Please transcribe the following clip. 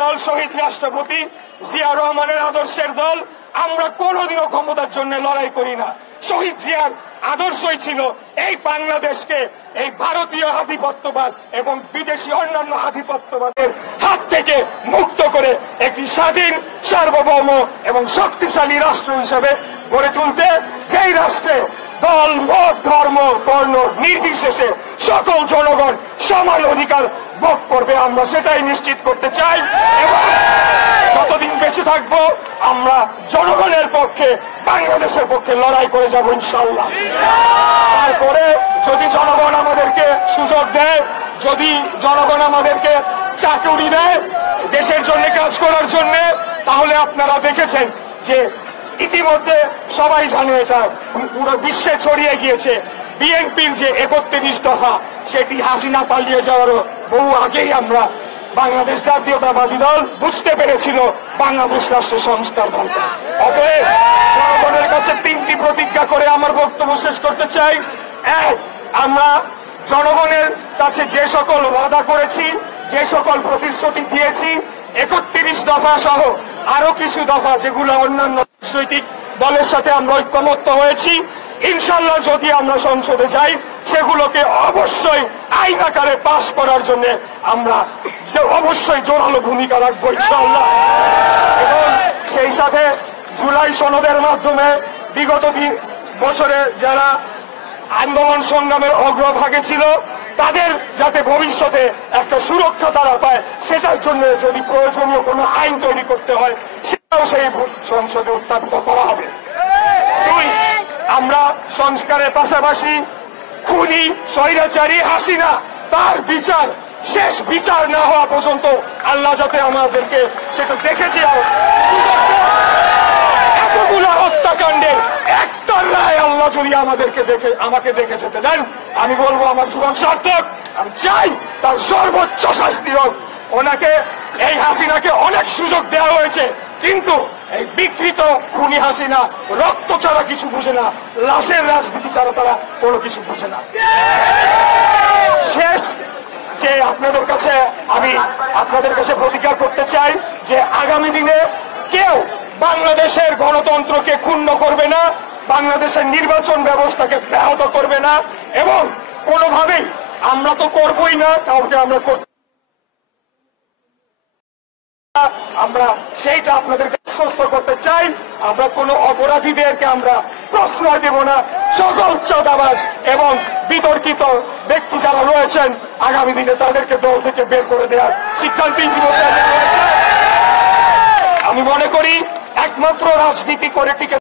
দল শহীদ রাষ্ট্রপতি জিয়া রহমানের আদর্শের দল আমরা কোনোদিনও ক্ষমতার জন্য লড়াই করি না। শহীদ জিয়ার আদর্শই ছিল এই বাংলাদেশকে এই ভারতীয় আধিপত্যবাদ এবং বিদেশি অন্যান্য আধিপত্যবাদের হাত থেকে মুক্ত করে একটি স্বাধীন সার্বভৌম এবং শক্তিশালী রাষ্ট্র হিসেবে গড়ে তুলতে, যেই রাষ্ট্রে দল মত ধর্ম বর্ণ নির্বিশেষে সকল জনগণ সমান অধিকার ভোগ করবে, আমরা সেটাই নিশ্চিত করতে চাই। এবং যতদিন বেঁচে থাকবো আমরা জনগণের পক্ষে বাংলাদেশের পক্ষে লড়াই করে যাব ইনশাআল্লাহ। তারপরে যদি জনগণ আমাদেরকে সুযোগ দেয়, যদি জনগণ আমাদেরকে চাকরি দেয় দেশের জন্য কাজ করার জন্য, তাহলে আপনারা দেখেছেন যে ইতিমধ্যে সবাই জানে, এটা পুরো বিশ্বে ছড়িয়ে গিয়েছে, বিএনপির যে 31 দফা সেটি হাসিনা পালিয়ে যাওয়ারও বহু আগেই আমরা বাংলাদেশ জাতীয়তাবাদী দল বুঝতে পেরেছিল বাংলাদেশ রাষ্ট্র সংস্কার দরকার। অতএব জনগণের কাছে 3টি প্রতিজ্ঞা করে আমার বক্তব্য শেষ করতে চাই। এক, আমরা জনগণের কাছে যে সকল ওয়াদা করেছি, যে সকল প্রতিশ্রুতি দিয়েছি, 31 দফা সহ আরো কিছু দফা যেগুলো অন্যান্য রাজনৈতিক দলের সাথে আমরা ঐক্যমত্য হয়েছি, ইনশাল্লাহ যদি আমরা সংসদে যাই সেগুলোকে অবশ্যই আইন আকারে পাশ করার জন্য আমরা অবশ্যই জোরালো ভূমিকা রাখবো ইনশাল্লাহ। এবং সেই সাথে জুলাই সনদের মাধ্যমে বিগত বছরে যারা আন্দোলন সংগ্রামের অগ্রভাগে ছিল তাদের যাতে ভবিষ্যতে একটা সুরক্ষা তারা পায়, সেটার জন্য যদি প্রয়োজনীয় কোনো আইন তৈরি করতে হয় সেটাও সেই সংসদে উত্থাপিত করা হবে। দুই, আমরা সংস্কারের পাশাপাশি খুনি স্বৈরাচারী হাসিনা তার বিচার, শেষ বিচার না হওয়া পর্যন্ত আল্লাহ যাতে আমাদেরকে সেটা দেখেছি এতগুলো হত্যাকাণ্ডের একটার রায় আল্লাহ যদি আমাকে দেখে যেতে দেন, আমি বলবো আমার জীবন সার্থক। আমি চাই তার সর্বোচ্চ শাস্তি হোক। ওনাকে, এই হাসিনাকে অনেক সুযোগ দেওয়া হয়েছে, কিন্তু এই বিকৃত খুনি হাসিনা রক্ত ছাড়া কিছু বুঝে না, লাশের রাজনীতি ছাড়া তারা কোনো কিছু বুঝে না। শেষ যে আমি আপনাদের কাছে প্রতিজ্ঞা করতে চাই যে আগামী দিনে কেউ বাংলাদেশের গণতন্ত্রকে ক্ষুণ্ণ করবে না, বাংলাদেশের নির্বাচন ব্যবস্থাকে ব্যাহত করবে না, এবং কোনোভাবেই আমরা তো করবই না, কাউকে আমরা সেইটা আপনাদেরকে আশ্বস্ত করতে চাই। আমরা কোনো অপরাধীদেরকে আমরা প্রশ্রয় দেব না। সকল চাঁদাবাজ এবং বিতর্কিত ব্যক্তি যারা রয়েছেন আগামী দিনে তাদেরকে দল থেকে বের করে দেওয়ার সিদ্ধান্ত ইতিমধ্যে নেওয়া হয়েছে। আমি মনে করি একমাত্র রাজনীতি করে টিকে